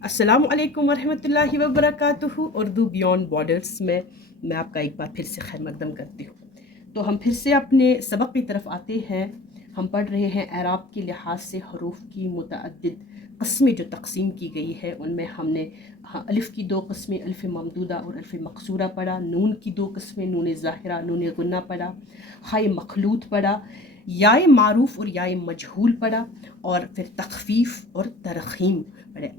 अस्सलाम वालेकुम वरहमतुल्लाहि वबरकातुहू। उर्दू बियॉन्ड बॉर्डर्स में मैं आपका एक बार फिर से खैर मकदम करती हूँ। तो हम फिर से अपने सबक की तरफ आते हैं। हम पढ़ रहे हैं एराब के लिहाज से हरूफ की मुतअद्दिद कस्में जो तकसीम की गई है, उनमें हमने अलिफ़ की दो कस्में अलिफ़ ममदूदा और अलिफ़ मकसूरा पढ़ा, नून की दो कस्में नून ज़ाहिरा नून गुन्ना पढ़ा, हाय मखलूत पढ़ा, याय मारूफ और याय मजहूल पढ़ा, और फिर तखफीफ और तरखीम पढ़े।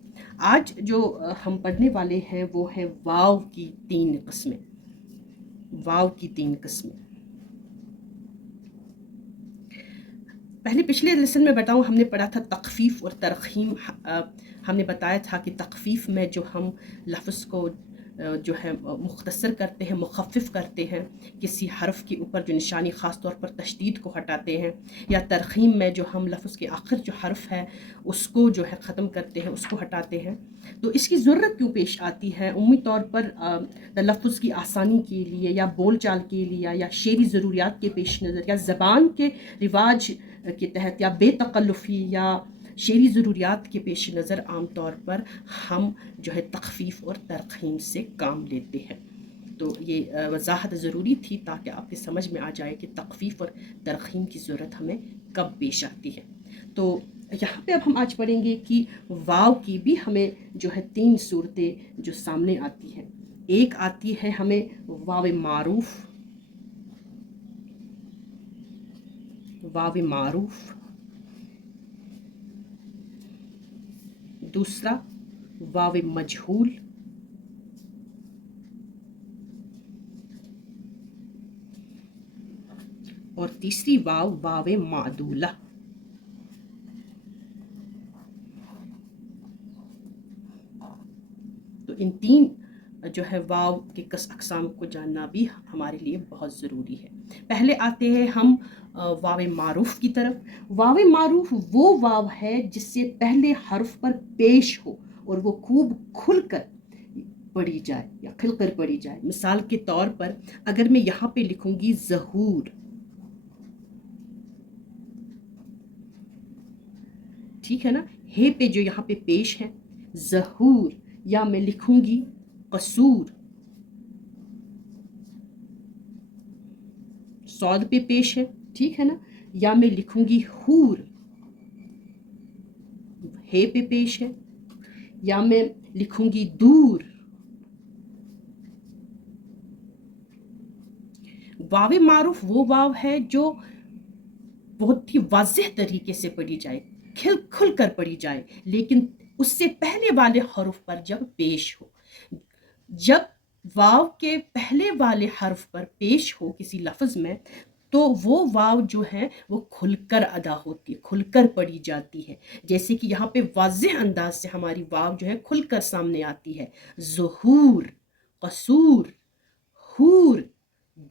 आज जो हम पढ़ने वाले हैं वो है वाव की तीन किस्में। वाव की तीन किस्में पहले पिछले लेसन में बताऊं, हमने पढ़ा था तखफीफ और तरखीम। हमने बताया था कि तखफीफ में जो हम लफ्ज़ को जो है मुख्तसर करते हैं, मुखफ़िफ़ करते हैं, किसी हर्फ के ऊपर जो निशानी ख़ास तौर पर तशदीद को हटाते हैं, या तरखीम में जो हम लफ्ज़ के आखिर जो हर्फ है उसको जो है ख़त्म करते हैं, उसको हटाते हैं। तो इसकी ज़रूरत क्यों पेश आती है? उम्मी तौर पर तलफ़्फ़ुज़ की आसानी के लिए, या बोल चाल के लिए, या शेरी ज़रूरियात के पेश नज़र, या ज़बान के रिवाज के तहत, या बेतकल्लुफ़ी या शेरी ज़रूरियात के पेश नज़र आम तौर पर हम जो है तखफ़ीफ़ और तरख़ीम से काम लेते हैं। तो ये वज़ाहत ज़रूरी थी ताकि आपके समझ में आ जाए कि तखफ़ीफ़ और तरख़ीम की ज़रूरत हमें कब पेश आती है। तो यहाँ पे अब हम आज पढ़ेंगे कि वाव की भी हमें जो है तीन सूरतें जो सामने आती हैं। एक आती है हमें वाव मारूफ़, वाव मारूफ़। दूसरा वाव मजहूल, और तीसरी वाव मादूला। तो इन तीन जो है वाव के अक़साम को जानना भी हमारे लिए बहुत ज़रूरी है। पहले आते हैं हम वाव मारूफ़ की तरफ। वाव मारूफ़ वो वाव है जिससे पहले हर्फ पर पेश हो और वो खूब खुलकर पढ़ी जाए या खिलकर पढ़ी जाए। मिसाल के तौर पर अगर मैं यहाँ पे लिखूंगी ज़हूर, ठीक है ना, हे पे जो यहाँ पे पेश है ज़हूर, या मैं लिखूंगी कसूर, सौद पे पेश है, ठीक है ना, या मैं लिखूंगी हूर, हे पे पेश है, या मैं लिखूंगी दूर। वाव मारूफ वो वाव है जो बहुत ही वाज़ेह तरीके से पढ़ी जाए, खुल कर पढ़ी जाए, लेकिन उससे पहले वाले हर्फ पर जब पेश हो। जब वाव के पहले वाले हर्फ पर पेश हो किसी लफ्ज़ में, तो वो वाव जो है वो खुलकर अदा होती है, खुलकर पढ़ी जाती है। जैसे कि यहाँ पे वाज़ेह अंदाज से हमारी वाव जो है खुलकर सामने आती है, ज़हूर, कसूर, हूर,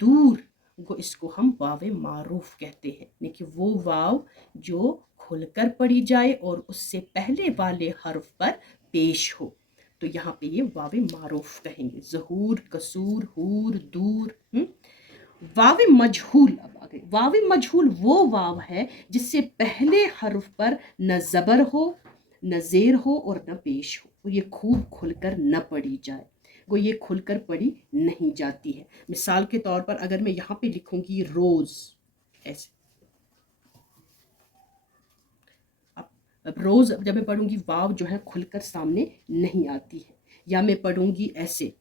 दूर। को इसको हम वाव मारूफ कहते हैं, यानी वो वाव जो खुलकर पढ़ी जाए और उससे पहले वाले हर्फ पर पेश हो। तो यहाँ पे ये वाव मारूफ कहेंगे, ज़हूर, कसूर, हूर, दूर। वाव मजहूल, अब आगे वाव मजहूल वो वाव है जिससे पहले हर्फ पर न ज़बर हो, न ज़ेर हो और न पेश हो, और ये खूब खुलकर न पढ़ी जाए, वो ये खुलकर पढ़ी नहीं जाती है। मिसाल के तौर पर अगर मैं यहाँ पे लिखूंगी रोज़, ऐसे, अब रोज़ जब मैं पढ़ूंगी वाव जो है खुलकर सामने नहीं आती है। या मैं पढ़ूंगी ऐसे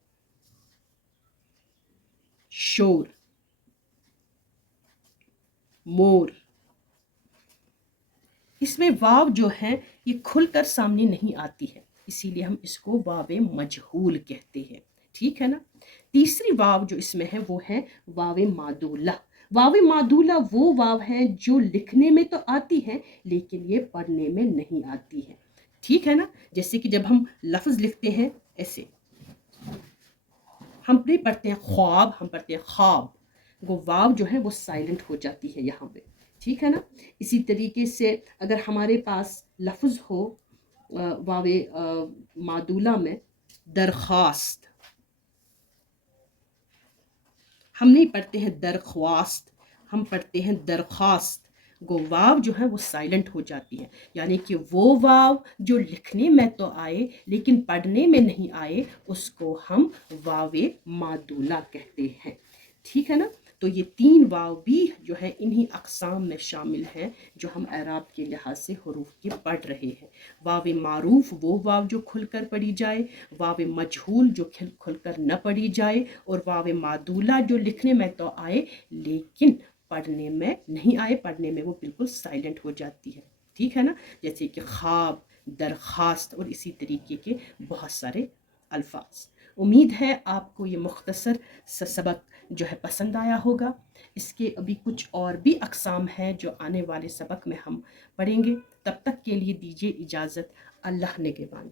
शोर, मोर, इसमें वाव जो है ये खुलकर सामने नहीं आती है, इसीलिए हम इसको वाव मजहूल कहते हैं, ठीक है ना। तीसरी वाव जो इसमें है वो है वाव मादूला। वाव मादूला वो वाव है जो लिखने में तो आती है लेकिन ये पढ़ने में नहीं आती है, ठीक है ना। जैसे कि जब हम लफ्ज़ लिखते हैं ऐसे, हम नहीं पढ़ते हैं ख्वाब, हम पढ़ते हैं ख्वाब, वो वाव जो है वो साइलेंट हो जाती है यहाँ पे, ठीक है ना। इसी तरीके से अगर हमारे पास लफ्ज़ हो वाव मादूला में दरख्वास्त, हम नहीं पढ़ते हैं दरख्वास्त, हम पढ़ते हैं दरख्वास्त। وہ واو جو ہے وہ سائلنٹ ہو جاتی ہے، یعنی کہ وہ واو جو لکھنے میں تو آئے لیکن پڑھنے میں نہیں آئے اس کو ہم واو معدولہ کہتے ہیں، ٹھیک ہے نا؟ تو یہ 3 واو بھی جو ہے انہی اقسام میں شامل ہیں جو ہم اعراب کے لحاظ سے حروف کے پڑھ رہے ہیں۔ واو معروف وہ واو جو کھل کر پڑھی جائے، واو مجہول جو کھل کر نہ پڑھی جائے، اور واو معدولہ جو لکھنے میں تو آئے لیکن پڑھنے میں نہیں آئے، پڑھنے میں وہ بالکل سائلنٹ ہو جاتی ہے، ٹھیک ہے نا؟ جیسے کہ خواب، درخواست اور اسی طریقے کے بہت سارے الفاظ۔ امید ہے آپ کو یہ مختصر سا سبق جو ہے پسند آیا ہوگا۔ اس کے ابھی کچھ اور بھی اقسام ہیں جو آنے والے سبق میں ہم پڑھیں گے۔ تب تک کے لیے دیجیے اجازت، اللہ نگہبان۔